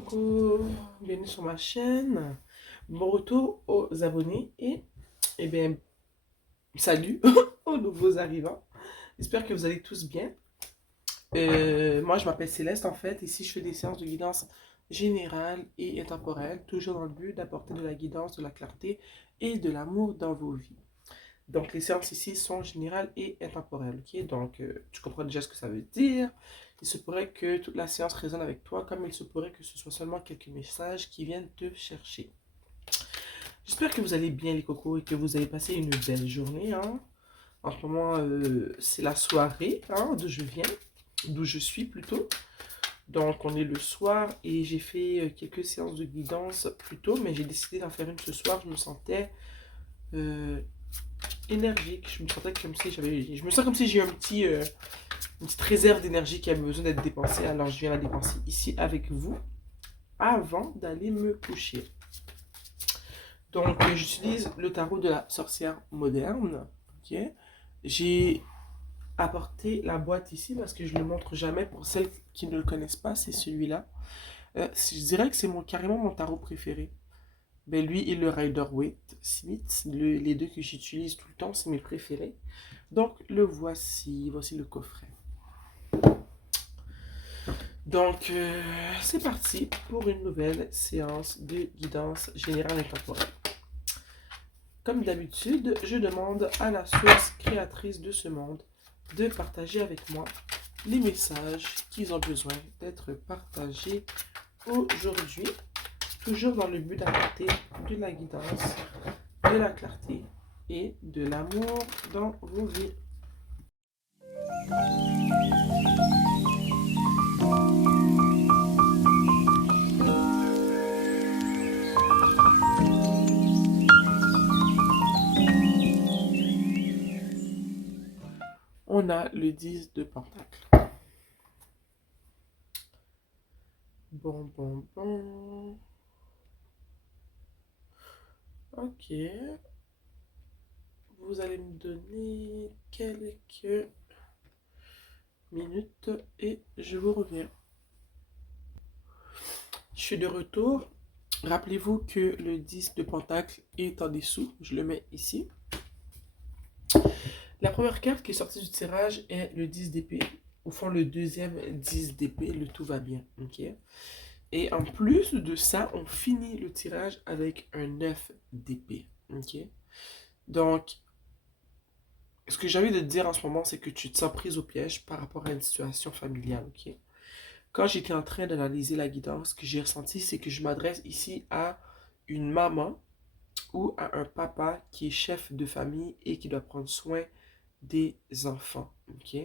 coucou, bienvenue sur ma chaîne. Bon retour aux abonnés et bien, salut aux nouveaux arrivants. J'espère que vous allez tous bien. Moi, je m'appelle Céleste en fait. Ici, je fais des séances de guidance générale et intemporelle, toujours dans le but d'apporter de la guidance, de la clarté et de l'amour dans vos vies. Donc, les séances ici sont générales et intemporelles, ok? Donc, tu comprends déjà ce que ça veut dire. Il se pourrait que toute la séance résonne avec toi, comme il se pourrait que ce soit seulement quelques messages qui viennent te chercher. J'espère que vous allez bien, les cocos, et que vous avez passé une belle journée, hein. En ce moment, c'est la soirée, hein, d'où je suis plutôt. Donc, on est le soir et j'ai fait quelques séances de guidance plus tôt, mais j'ai décidé d'en faire une ce soir. Je me sentais euh, énergique. Je me sentais comme si j'avais. Je me sens comme si j'ai une petite réserve d'énergie qui avait besoin d'être dépensée. Alors je viens la dépenser ici avec vous avant d'aller me coucher. Donc j'utilise le tarot de la sorcière moderne. Ok. J'ai apporté la boîte ici parce que je ne le montre jamais pour celles qui ne le connaissent pas. C'est celui-là. Je dirais que c'est carrément mon tarot préféré. Ben lui et le Rider-Waite-Smith, les deux que j'utilise tout le temps, c'est mes préférés. Donc le voici le coffret. Donc c'est parti pour une nouvelle séance de guidance générale et temporelle. Comme d'habitude, je demande à la source créatrice de ce monde de partager avec moi les messages qu'ils ont besoin d'être partagés aujourd'hui, toujours dans le but d'apporter de la guidance, de la clarté et de l'amour dans vos vies. On a le 10 de Pentacle. Bon. Ok. Vous allez me donner quelques minutes et je vous reviens. Je suis de retour. Rappelez-vous que le 10 de Pentacle est en dessous. Je le mets ici. La première carte qui est sortie du tirage est le 10 d'épée. Au fond, le deuxième 10 d'épée, le tout va bien. Ok. Et en plus de ça, on finit le tirage avec un 9 d'épée. Ok. Donc, ce que j'ai envie de te dire en ce moment, c'est que tu te sens prise au piège par rapport à une situation familiale. Ok. Quand j'étais en train d'analyser la guidance, ce que j'ai ressenti, c'est que je m'adresse ici à une maman ou à un papa qui est chef de famille et qui doit prendre soin des enfants. Ok.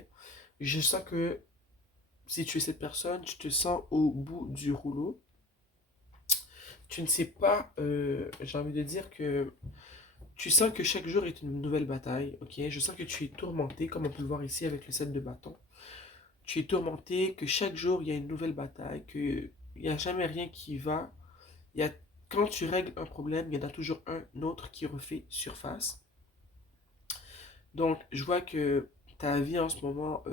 Je sens que si tu es cette personne, tu te sens au bout du rouleau. Tu ne sais pas, j'ai envie de dire que tu sens que chaque jour est une nouvelle bataille. Ok. Je sens que tu es tourmenté, comme on peut le voir ici avec le 7 de bâton. Tu es tourmenté, que chaque jour il y a une nouvelle bataille, qu'il n'y a jamais rien qui va. Il y a, quand tu règles un problème, il y en a toujours un autre qui refait surface. Donc, je vois que ta vie en ce moment,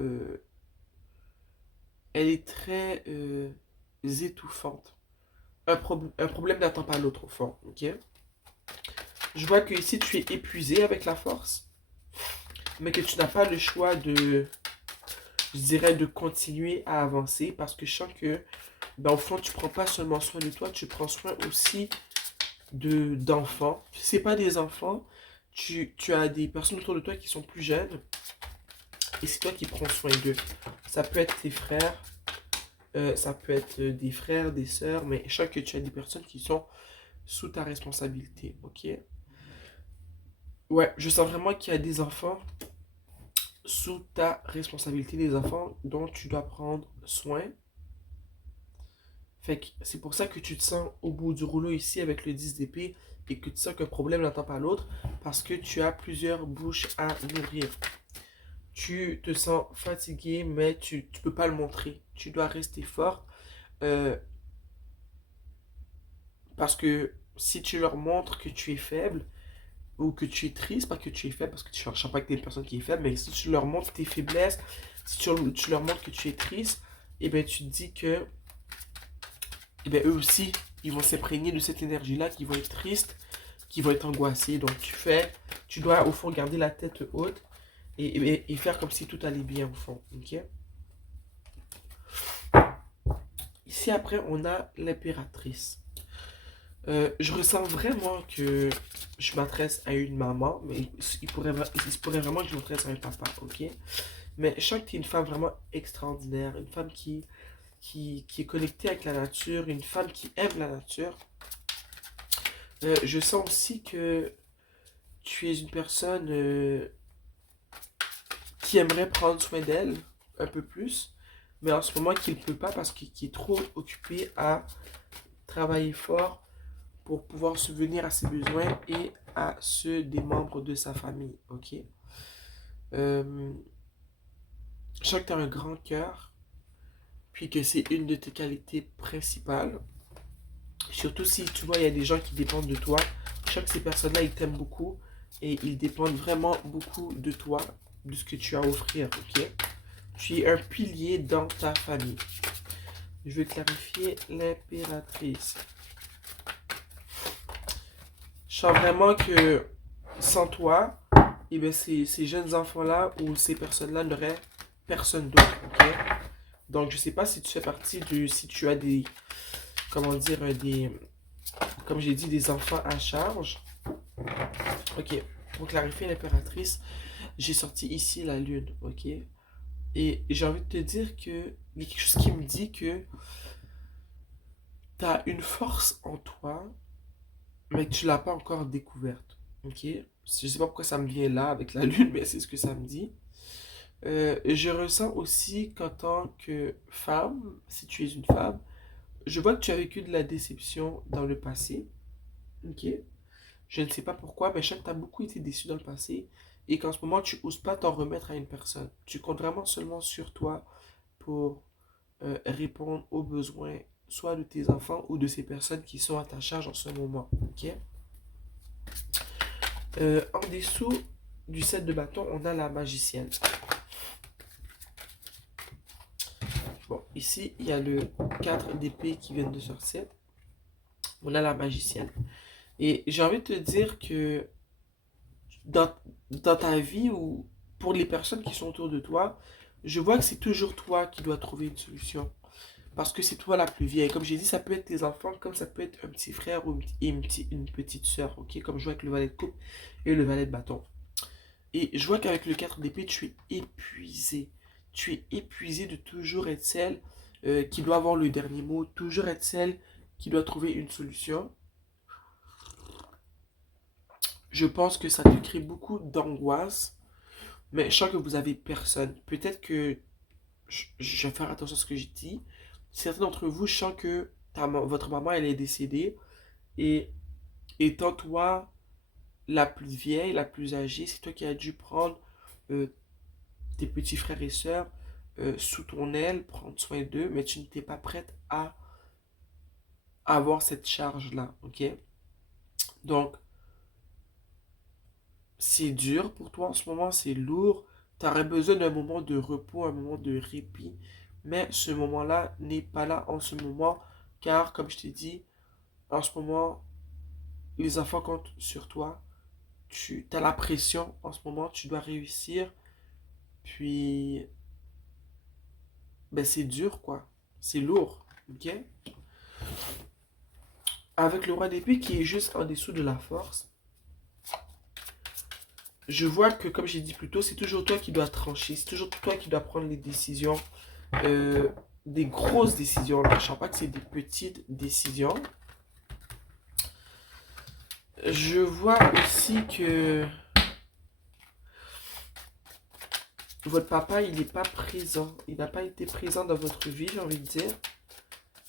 elle est très étouffante. Un problème n'attend pas l'autre au fond, ok? Je vois que ici tu es épuisé avec la force, mais que tu n'as pas le choix de, je dirais, de continuer à avancer parce que je sens que, ben, au fond, tu prends pas seulement soin de toi, tu prends soin aussi d'enfants. C'est pas des enfants, tu as des personnes autour de toi qui sont plus jeunes et c'est toi qui prends soin d'eux. Ça peut être tes frères, ça peut être des frères, des sœurs, mais je sens que tu as des personnes qui sont sous ta responsabilité, ok? Ouais, je sens vraiment qu'il y a des enfants sous ta responsabilité, des enfants dont tu dois prendre soin. Fait que c'est pour ça que tu te sens au bout du rouleau ici avec le 10 d'épée et que tu sens qu'un problème n'attend pas l'autre parce que tu as plusieurs bouches à nourrir. Tu te sens fatigué, mais tu ne peux pas le montrer. Tu dois rester forte euh, parce que si tu leur montres que tu es faible ou que tu es triste, pas que tu es faible parce que tu ne cherches pas que tu es une personne qui est faible, mais si tu leur montres tes faiblesses, si tu leur montres que tu es triste, et bien tu te dis et bien eux aussi, ils vont s'imprégner de cette énergie-là, qui vont être tristes, qui vont être angoissés. Donc tu dois au fond garder la tête haute et faire comme si tout allait bien au fond. Ok? Ici après, on a l'impératrice. Je ressens vraiment que je m'adresse à une maman, mais il pourrait vraiment que je m'adresse à un papa, ok? Mais je sens que tu es une femme vraiment extraordinaire, une femme qui est connectée avec la nature, une femme qui aime la nature. Je sens aussi que tu es une personne qui aimerait prendre soin d'elle un peu plus, mais en ce moment qui ne peut pas parce qu'il est trop occupé à travailler fort pour pouvoir subvenir à ses besoins et à ceux des membres de sa famille, ok? Euh, je sens que tu as un grand cœur, puis que c'est une de tes qualités principales. Surtout si tu vois, il y a des gens qui dépendent de toi. Je sens que ces personnes-là, ils t'aiment beaucoup et ils dépendent vraiment beaucoup de toi, de ce que tu as à offrir, ok? Tu es un pilier dans ta famille. Je vais clarifier l'impératrice. Je sens vraiment que sans toi, eh bien, ces jeunes enfants-là ou ces personnes-là n'auraient personne d'autre, ok? Donc, je sais pas si tu fais partie si tu as des, comment dire, comme j'ai dit, des enfants à charge. Ok, pour clarifier l'impératrice, j'ai sorti ici la lune, ok? Et j'ai envie de te dire que il y a quelque chose qui me dit que tu as une force en toi, mais que tu l'as pas encore découverte, ok? Je sais pas pourquoi ça me vient là avec la lune, mais c'est ce que ça me dit. Je ressens aussi qu'en tant que femme, si tu es une femme, je vois que tu as vécu de la déception dans le passé. Ok. Je ne sais pas pourquoi, mais je sais que tu as beaucoup été déçu dans le passé et qu'en ce moment, tu n'oses pas t'en remettre à une personne. Tu comptes vraiment seulement sur toi pour répondre aux besoins, soit de tes enfants ou de ces personnes qui sont à ta charge en ce moment. Ok. En dessous du 7 de bâton, on a la magicienne. Bon, ici, il y a le 4 d'épée qui vient de sortir. On a la magicienne. Et j'ai envie de te dire que dans, dans ta vie ou pour les personnes qui sont autour de toi, je vois que c'est toujours toi qui dois trouver une solution. Parce que c'est toi la plus vieille. Comme j'ai dit, ça peut être tes enfants, comme ça peut être un petit frère ou une petite soeur. Ok, comme je vois avec le valet de coupe et le valet de bâton. Et je vois qu'avec le 4 d'épée, tu es épuisé. Tu es épuisé de toujours être celle qui doit avoir le dernier mot, toujours être celle qui doit trouver une solution. Je pense que ça te crée beaucoup d'angoisse, mais je sens que vous avez personne. Peut-être que je vais faire attention à ce que je dis. Certains d'entre vous, je sens que votre maman, elle est décédée et étant toi la plus vieille, la plus âgée, c'est toi qui as dû prendre euh, tes petits frères et sœurs sous ton aile, prendre soin d'eux, mais tu n'étais pas prête à avoir cette charge-là, ok? Donc, c'est dur pour toi en ce moment, c'est lourd. Tu aurais besoin d'un moment de repos, un moment de répit. Mais ce moment-là n'est pas là en ce moment, car comme je t'ai dit, en ce moment, les enfants comptent sur toi. Tu as la pression en ce moment, tu dois réussir. Puis, ben c'est dur quoi. C'est lourd, ok? Avec le roi d'épée qui est juste en dessous de la force, je vois que, comme j'ai dit plus tôt, c'est toujours toi qui dois trancher, c'est toujours toi qui dois prendre les décisions, euh, des grosses décisions. Là. Je ne sens pas que c'est des petites décisions. Je vois aussi que votre papa, il n'est pas présent. Il n'a pas été présent dans votre vie, j'ai envie de dire.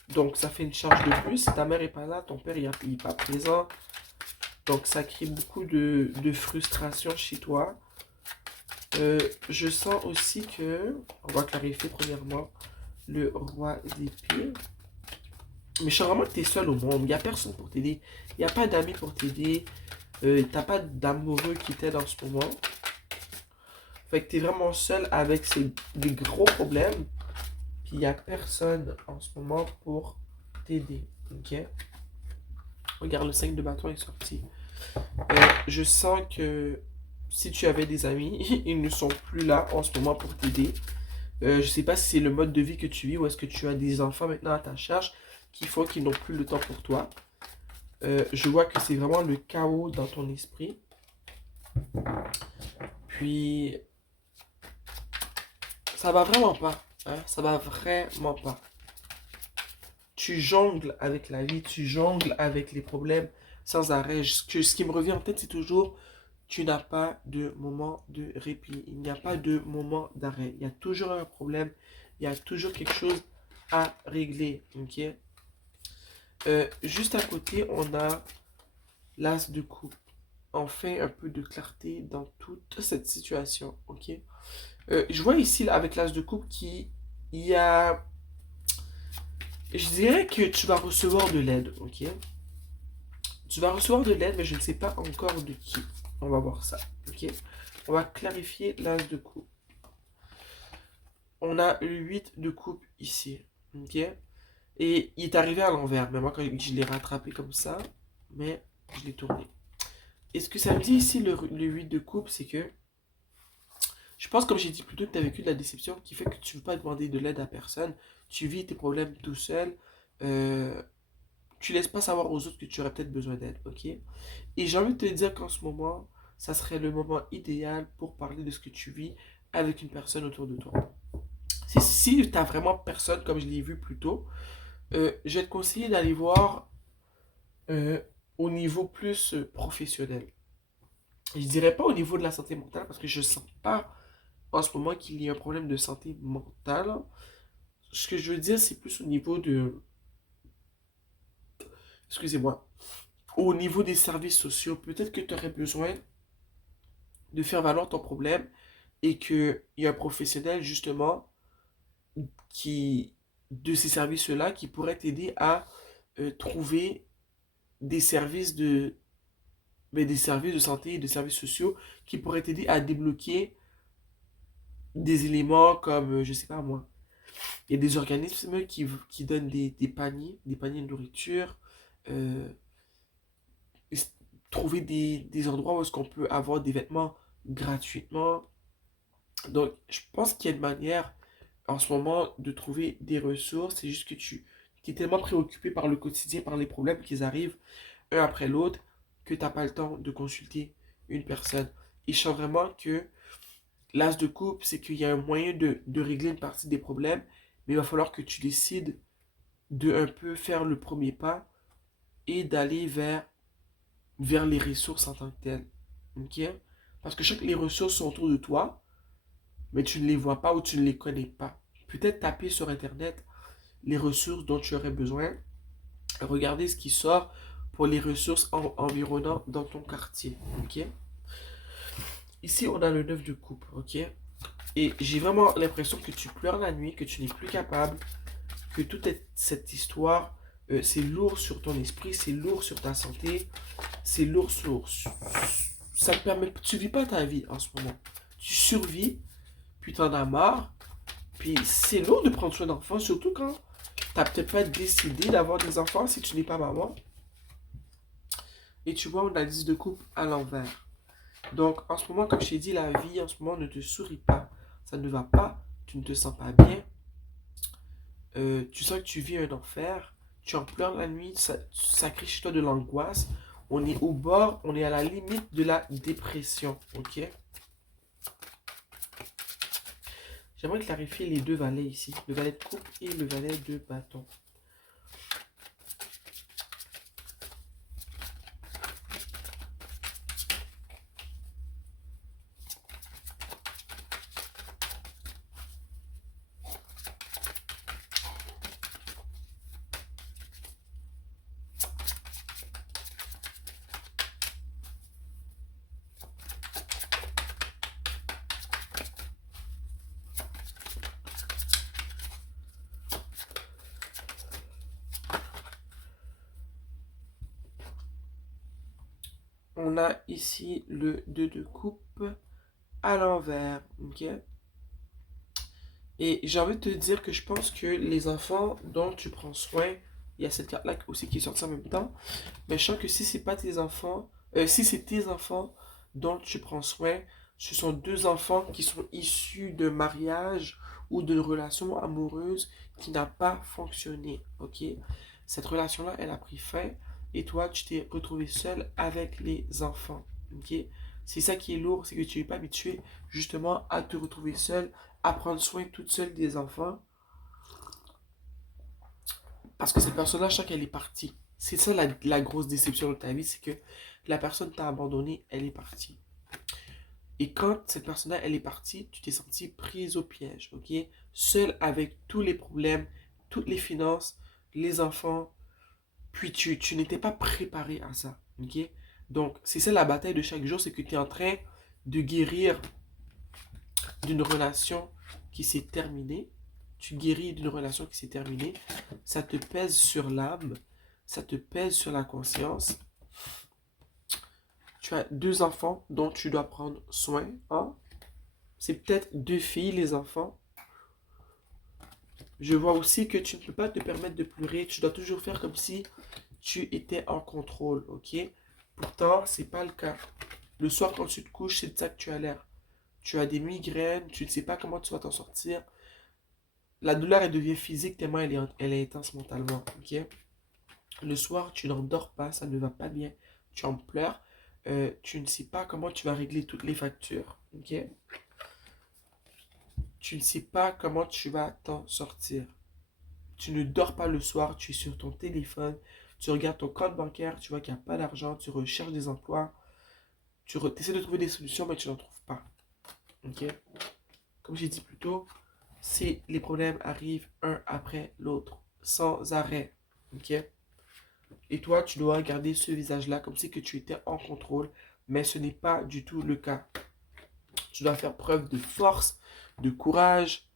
Donc, ça fait une charge de plus. Si ta mère n'est pas là, ton père, il n'est pas présent. Donc, ça crée beaucoup de frustration chez toi. Je sens aussi que, on va clarifier premièrement, le roi d'épée. Mais je sens vraiment que tu es seul au monde. Il n'y a personne pour t'aider. Il n'y a pas d'amis pour t'aider. T'as pas d'amoureux qui t'aide en ce moment. Fait que tu es vraiment seul avec des gros problèmes. Puis il n'y a personne en ce moment pour t'aider. ok? Regarde, le 5 de bâton est sorti. Je sens que si tu avais des amis, ils ne sont plus là en ce moment pour t'aider. Je sais pas si c'est le mode de vie que tu vis ou est-ce que tu as des enfants maintenant à ta charge qui font qu'ils n'ont plus le temps pour toi. Je vois que c'est vraiment le chaos dans ton esprit. Puis, ça va vraiment pas. Hein? Ça va vraiment pas. Tu jongles avec la vie, tu jongles avec les problèmes sans arrêt. Ce qui me revient en tête, c'est toujours, tu n'as pas de moment de répit. Il n'y a pas de moment d'arrêt. Il y a toujours un problème. Il y a toujours quelque chose à régler. Ok? Juste à côté, on a l'as de coupe. On fait un peu de clarté dans toute cette situation. Ok? Je vois ici, là, avec l'as de coupe, qu'il y a... Je dirais que tu vas recevoir de l'aide. Ok? Tu vas recevoir de l'aide, mais je ne sais pas encore de qui. On va voir ça. Ok? On va clarifier l'as de coupe. On a le 8 de coupe ici. Ok? Et il est arrivé à l'envers. Mais moi, quand je l'ai rattrapé comme ça, mais je l'ai tourné. Et ce que ça me dit ici, le 8 de coupe, c'est que je pense, comme j'ai dit plus tôt, que tu as vécu de la déception qui fait que tu ne veux pas demander de l'aide à personne. Tu vis tes problèmes tout seul. Euh, tu laisses pas savoir aux autres que tu aurais peut-être besoin d'aide. Ok? Et j'ai envie de te dire qu'en ce moment, ça serait le moment idéal pour parler de ce que tu vis avec une personne autour de toi. Si tu n'as vraiment personne, comme je l'ai vu plus tôt, je vais te conseiller d'aller voir euh, au niveau plus professionnel. Je dirais pas au niveau de la santé mentale parce que je sens pas en ce moment qu'il y a un problème de santé mentale. Ce que je veux dire, c'est plus au niveau de... Excusez-moi. Au niveau des services sociaux. Peut-être que tu aurais besoin de faire valoir ton problème et qu'il y a un professionnel justement qui de ces services-là qui pourrait t'aider à trouver des services des services de santé et des services sociaux qui pourraient t'aider à débloquer des éléments comme, je sais pas moi, il y a des organismes qui donnent des paniers de nourriture, euh, trouver des endroits où est-ce qu'on peut avoir des vêtements gratuitement. Donc, je pense qu'il y a une manière en ce moment de trouver des ressources. C'est juste que tu es tellement préoccupé par le quotidien, par les problèmes qui arrivent un après l'autre, que tu n'as pas le temps de consulter une personne. Et je sens vraiment que l'as de coupe, c'est qu'il y a un moyen de régler une partie des problèmes, mais il va falloir que tu décides de un peu faire le premier pas et d'aller vers les ressources en tant que telles. Ok? Parce que je sais que les ressources sont autour de toi, mais tu ne les vois pas ou tu ne les connais pas. Peut-être taper sur Internet les ressources dont tu aurais besoin, regarder ce qui sort pour les ressources environnantes dans ton quartier. Ok? Ici, on a le 9 de coupe. Ok? Et j'ai vraiment l'impression que tu pleures la nuit, que tu n'es plus capable, que toute cette histoire, c'est lourd sur ton esprit, c'est lourd sur ta santé, c'est lourd ça te permet... Tu vis pas ta vie en ce moment. Tu survis, puis t'en as marre, puis c'est lourd de prendre soin d'enfants, surtout quand t'as peut-être pas décidé d'avoir des enfants si tu n'es pas maman. Et tu vois, on a 10 de coupe à l'envers. Donc, en ce moment, comme je t'ai dit, la vie en ce moment ne te sourit pas. Ça ne va pas, tu ne te sens pas bien. Tu sens que tu vis un enfer. Tu en pleures la nuit, ça crée chez toi de l'angoisse. On est au bord, on est à la limite de la dépression. Ok? J'aimerais clarifier les deux valets ici. Le valet de coupe et le valet de bâton. On a ici le 2 de coupe à l'envers. Ok? Et j'ai envie de te dire que je pense que les enfants dont tu prends soin Il y a cette carte-là aussi qui est sortie en même temps. Mais je sens que si c'est pas tes enfants, si c'est tes enfants dont tu prends soin, ce sont deux enfants qui sont issus de mariage ou d'une relation amoureuse qui n'a pas fonctionné, ok? Cette relation-là, elle a pris fin et toi, tu t'es retrouvé seul avec les enfants, ok? C'est ça qui est lourd, c'est que tu n'es pas habitué justement à te retrouver seul, à prendre soin toute seule des enfants parce que cette personne-là, je sens qu'elle est partie. C'est ça la grosse déception de ta vie, c'est que la personne t'a abandonné, elle est partie. Et quand cette personne-là, elle est partie, tu t'es senti prise au piège, ok? Seule avec tous les problèmes, toutes les finances, les enfants, puis tu n'étais pas préparé à ça, ok? Donc, c'est ça la bataille de chaque jour, c'est que tu es en train de guérir d'une relation qui s'est terminée. Tu guéris d'une relation qui s'est terminée. Ça te pèse sur l'âme, ça te pèse sur la conscience. Tu as deux enfants dont tu dois prendre soin, hein? C'est peut-être deux filles, les enfants. Je vois aussi que tu ne peux pas te permettre de pleurer. Tu dois toujours faire comme si tu étais en contrôle, ok? Pourtant, c'est pas le cas. Le soir, quand tu te couches, c'est de ça que tu as l'air. Tu as des migraines, tu ne sais pas comment tu vas t'en sortir. La douleur, elle devient physique tellement elle est intense mentalement, ok? Le soir, tu n'en dors pas, ça ne va pas bien. Tu en pleures. Tu ne sais pas comment tu vas régler toutes les factures, ok? Tu ne sais pas comment tu vas t'en sortir. Tu ne dors pas le soir, tu es sur ton téléphone, tu regardes ton compte bancaire, tu vois qu'il n'y a pas d'argent, tu recherches des emplois, essaies de trouver des solutions, mais tu n'en trouves pas. Ok? Comme j'ai dit plus tôt, les problèmes arrivent un après l'autre, sans arrêt. Ok? Et toi, tu dois garder ce visage-là comme si que tu étais en contrôle, mais ce n'est pas du tout le cas. Tu dois faire preuve de force, de courage,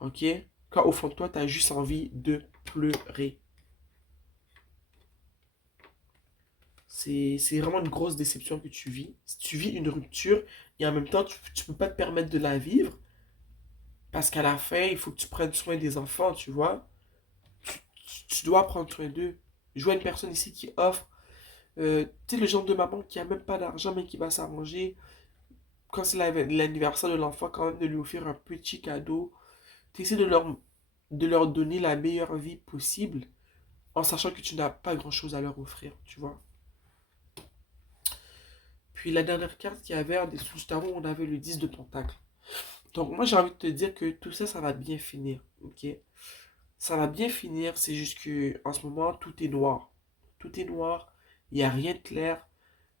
ok? Quand au fond de toi, tu as juste envie de pleurer. C'est vraiment une grosse déception que tu vis. Si tu vis une rupture et en même temps, tu ne peux pas te permettre de la vivre parce qu'à la fin, il faut que tu prennes soin des enfants, tu vois. Tu dois prendre soin d'eux. Je vois une personne ici qui offre, tu sais, le genre de maman qui a même pas d'argent mais qui va s'arranger quand c'est l'anniversaire de l'enfant, quand même de lui offrir un petit cadeau. Tu essaies de leur donner la meilleure vie possible en sachant que tu n'as pas grand-chose à leur offrir, tu vois. Puis la dernière carte qu'il y avait des sous tarot, on avait le 10 de pentacle. Donc moi j'ai envie de te dire que tout ça, ça va bien finir, ok? Ça va bien finir, c'est juste que en ce moment, tout est noir. Tout est noir, il n'y a rien de clair,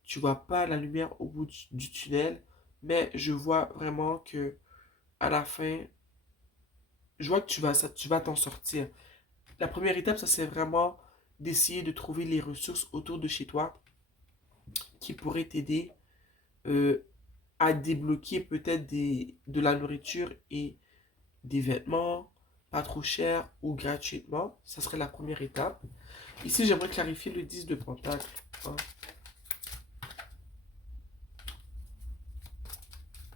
tu vois pas la lumière au bout du tunnel, mais je vois vraiment que à la fin, je vois que tu vas t'en sortir. La première étape, ça c'est vraiment d'essayer de trouver les ressources autour de chez toi qui pourraient t'aider euh, à débloquer peut-être de la nourriture et des vêtements pas trop chers ou gratuitement. Ça serait la première étape. Ici, j'aimerais clarifier le 10 de pentacle, hein.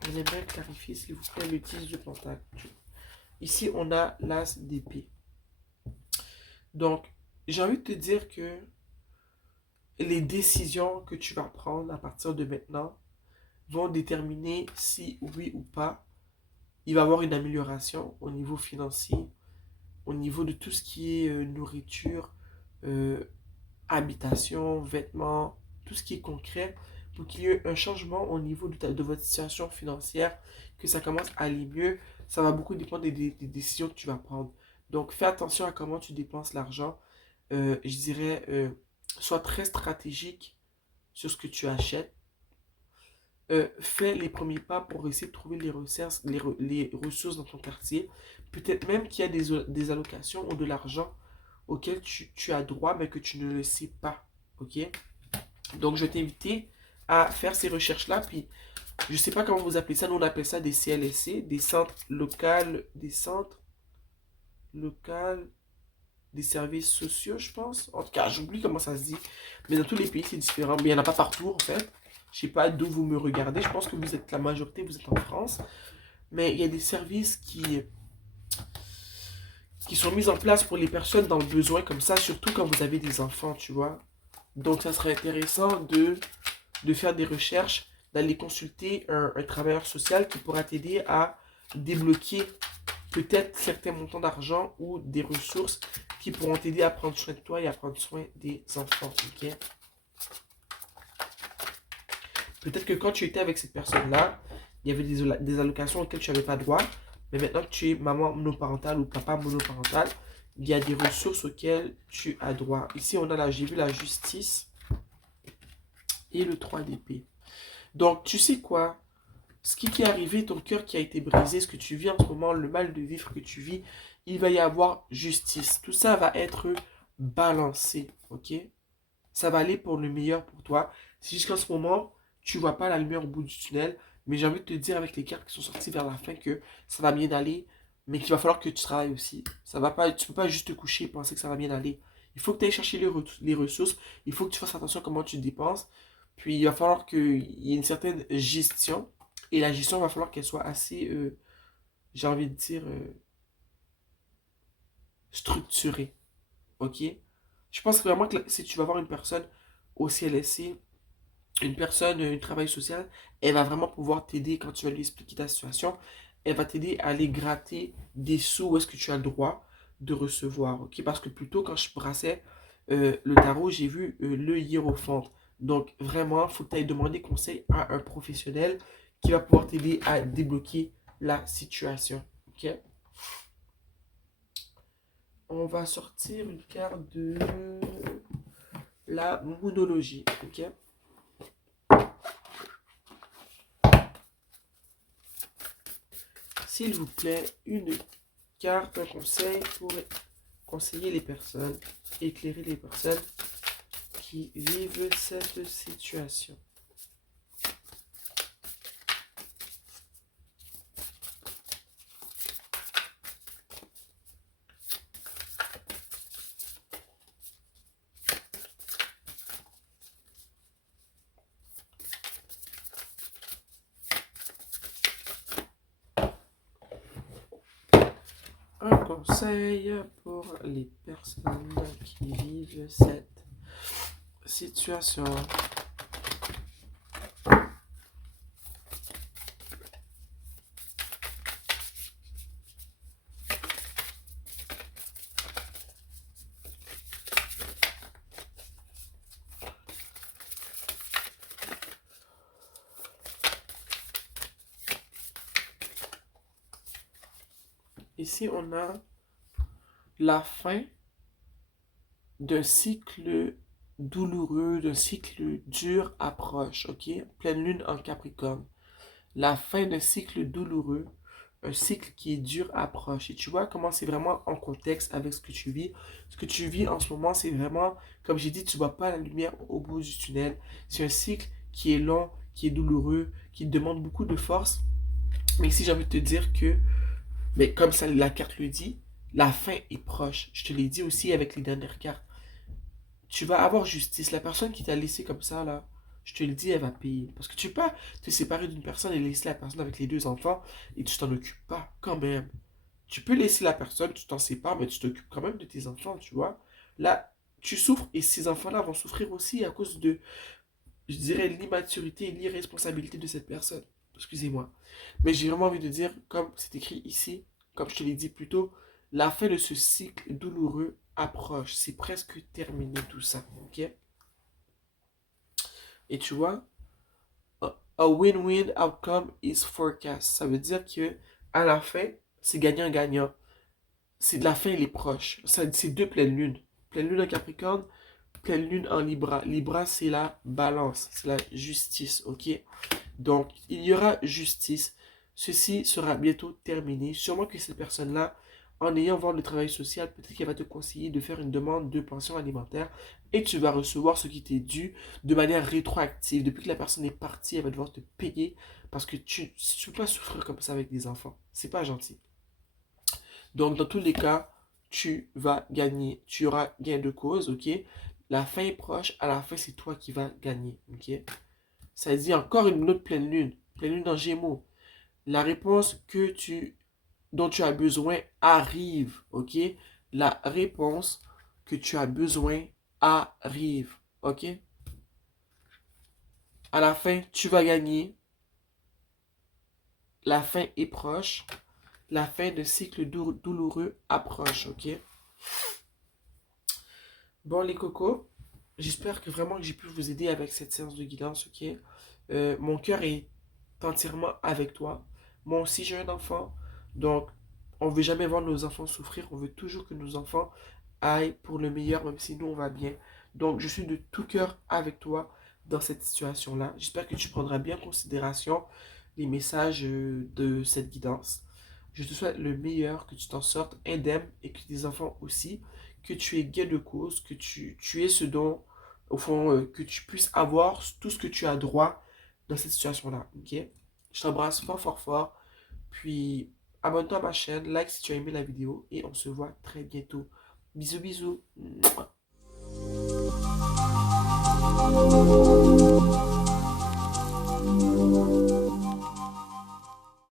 On aimerait clarifier, s'il vous plaît, le 10 de pentacle. Ici, on a l'as d'épée. Donc, j'ai envie de te dire que les décisions que tu vas prendre à partir de maintenant vont déterminer si oui ou pas il va y avoir une amélioration au niveau financier, au niveau de tout ce qui est nourriture, euh, habitation, vêtements, tout ce qui est concret, pour qu'il y ait un changement au niveau de votre situation financière, que ça commence à aller mieux. Ça va beaucoup dépendre des décisions que tu vas prendre. Donc, fais attention à comment tu dépenses l'argent. Je dirais, sois très stratégique sur ce que tu achètes. Fais les premiers pas pour essayer de trouver les ressources dans ton quartier. Peut-être même qu'il y a des allocations ou de l'argent auquel tu as droit, mais que tu ne le sais pas. Ok? Donc, je vais t'inviter à faire ces recherches-là. Puis, je ne sais pas comment vous appelez ça. Nous, on appelle ça des CLSC, des centres locaux, des services sociaux, je pense. En tout cas, j'oublie comment ça se dit. Mais dans tous les pays, c'est différent. Mais il n'y en a pas partout, en fait. Je sais pas d'où vous me regardez. Je pense que vous êtes la majorité, vous êtes en France. Mais il y a des services qui sont mises en place pour les personnes dans le besoin comme ça, surtout quand vous avez des enfants, tu vois. Donc, ça serait intéressant de faire des recherches, d'aller consulter un travailleur social qui pourra t'aider à débloquer peut-être certains montants d'argent ou des ressources qui pourront t'aider à prendre soin de toi et à prendre soin des enfants, ok? Peut-être que quand tu étais avec cette personne-là, il y avait des allocations auxquelles tu n'avais pas droit, mais maintenant que tu es maman monoparentale ou papa monoparental, il y a des ressources auxquelles tu as droit. Ici, on a là, j'ai vu la justice et le 3 d'épée. Donc, tu sais quoi? Ce qui t'est arrivé, ton cœur qui a été brisé, ce que tu vis en ce moment, le mal de vivre que tu vis, il va y avoir justice. Tout ça va être balancé, ok? Ça va aller pour le meilleur pour toi. C'est juste qu'en ce moment, tu vois pas la lumière au bout du tunnel, mais j'ai envie de te dire avec les cartes qui sont sorties vers la fin que ça va bien aller, mais qu'il va falloir que tu travailles aussi. Ça va pas, tu peux pas juste te coucher et penser que ça va bien aller. Il faut que tu ailles chercher les ressources, il faut que tu fasses attention à comment tu dépenses, puis il va falloir qu'il y ait une certaine gestion, et la gestion, il va falloir qu'elle soit assez, j'ai envie de dire, structurée. Ok? Je pense vraiment que si tu vas voir une personne au CLSC, une personne, un travail social, elle va vraiment pouvoir t'aider quand tu vas lui expliquer ta situation. Elle va t'aider à aller gratter des sous où est-ce que tu as le droit de recevoir. Ok? Parce que plutôt quand je brassais le tarot, j'ai vu le hiérophante. Donc vraiment, il faut que tu ailles demander conseil à un professionnel qui va pouvoir t'aider à débloquer la situation. Ok? On va sortir une carte de la monologie. Ok? S'il vous plaît, une carte, un conseil pour conseiller les personnes, éclairer les personnes qui vivent cette situation. Un conseil pour les personnes qui vivent cette situation. Ici, on a la fin d'un cycle douloureux, d'un cycle dur approche, ok? Pleine lune en Capricorne. La fin d'un cycle douloureux, un cycle qui est dur approche. Et tu vois comment c'est vraiment en contexte avec ce que tu vis. Ce que tu vis en ce moment, c'est vraiment, comme j'ai dit, tu ne vois pas la lumière au bout du tunnel. C'est un cycle qui est long, qui est douloureux, qui demande beaucoup de force. Mais ici, j'ai envie de te dire que, mais comme ça, la carte le dit, la fin est proche. Je te l'ai dit aussi avec les dernières cartes. Tu vas avoir justice. La personne qui t'a laissé comme ça, là, je te le dis, elle va payer. Parce que tu peux pas te séparer d'une personne et laisser la personne avec les deux enfants et tu t'en occupes pas, quand même. Tu peux laisser la personne, tu t'en sépares, mais tu t'occupes quand même de tes enfants, tu vois. Là, tu souffres et ces enfants-là vont souffrir aussi à cause de, je dirais, l'immaturité et l'irresponsabilité de cette personne. Excusez-moi. Mais j'ai vraiment envie de dire, comme c'est écrit ici, comme je te l'ai dit plus tôt, la fin de ce cycle douloureux approche. C'est presque terminé tout ça. Ok? Et tu vois, a win-win outcome is forecast. Ça veut dire que à la fin, c'est gagnant-gagnant. C'est de la fin, il est proche. C'est deux pleines lunes. Pleine lune en Capricorne, pleine lune en Libra. Libra, c'est la balance, c'est la justice, ok? Donc, il y aura justice. Ceci sera bientôt terminé. Sûrement que cette personne-là, en ayant voir le travail social, peut-être qu'elle va te conseiller de faire une demande de pension alimentaire et tu vas recevoir ce qui t'est dû de manière rétroactive. Depuis que la personne est partie, elle va devoir te payer parce que tu ne peux pas souffrir comme ça avec des enfants. C'est pas gentil. Donc, dans tous les cas, tu vas gagner. Tu auras gain de cause, ok? La fin est proche. À la fin, c'est toi qui vas gagner, ok? Ça dit encore une autre pleine lune en Gémeaux. La réponse que tu dont tu as besoin arrive, ok? La réponse que tu as besoin arrive, ok? À la fin, tu vas gagner. La fin est proche. La fin de cycle douloureux approche, ok? Bon, les cocos, j'espère que vraiment que j'ai pu vous aider avec cette séance de guidance, ok? Mon cœur est entièrement avec toi. Moi aussi, j'ai un enfant, donc on ne veut jamais voir nos enfants souffrir. On veut toujours que nos enfants aillent pour le meilleur, même si nous, on va bien. Donc, je suis de tout cœur avec toi dans cette situation-là. J'espère que tu prendras bien en considération les messages de cette guidance. Je te souhaite le meilleur, que tu t'en sortes indemne et que tes enfants aussi, que tu es gain de cause, que tu es ce dont, au fond, que tu puisses avoir tout ce que tu as droit dans cette situation-là. Ok? Je t'embrasse fort, fort, fort. Puis, abonne-toi à ma chaîne, like si tu as aimé la vidéo et on se voit très bientôt. Bisous, bisous. Mouah.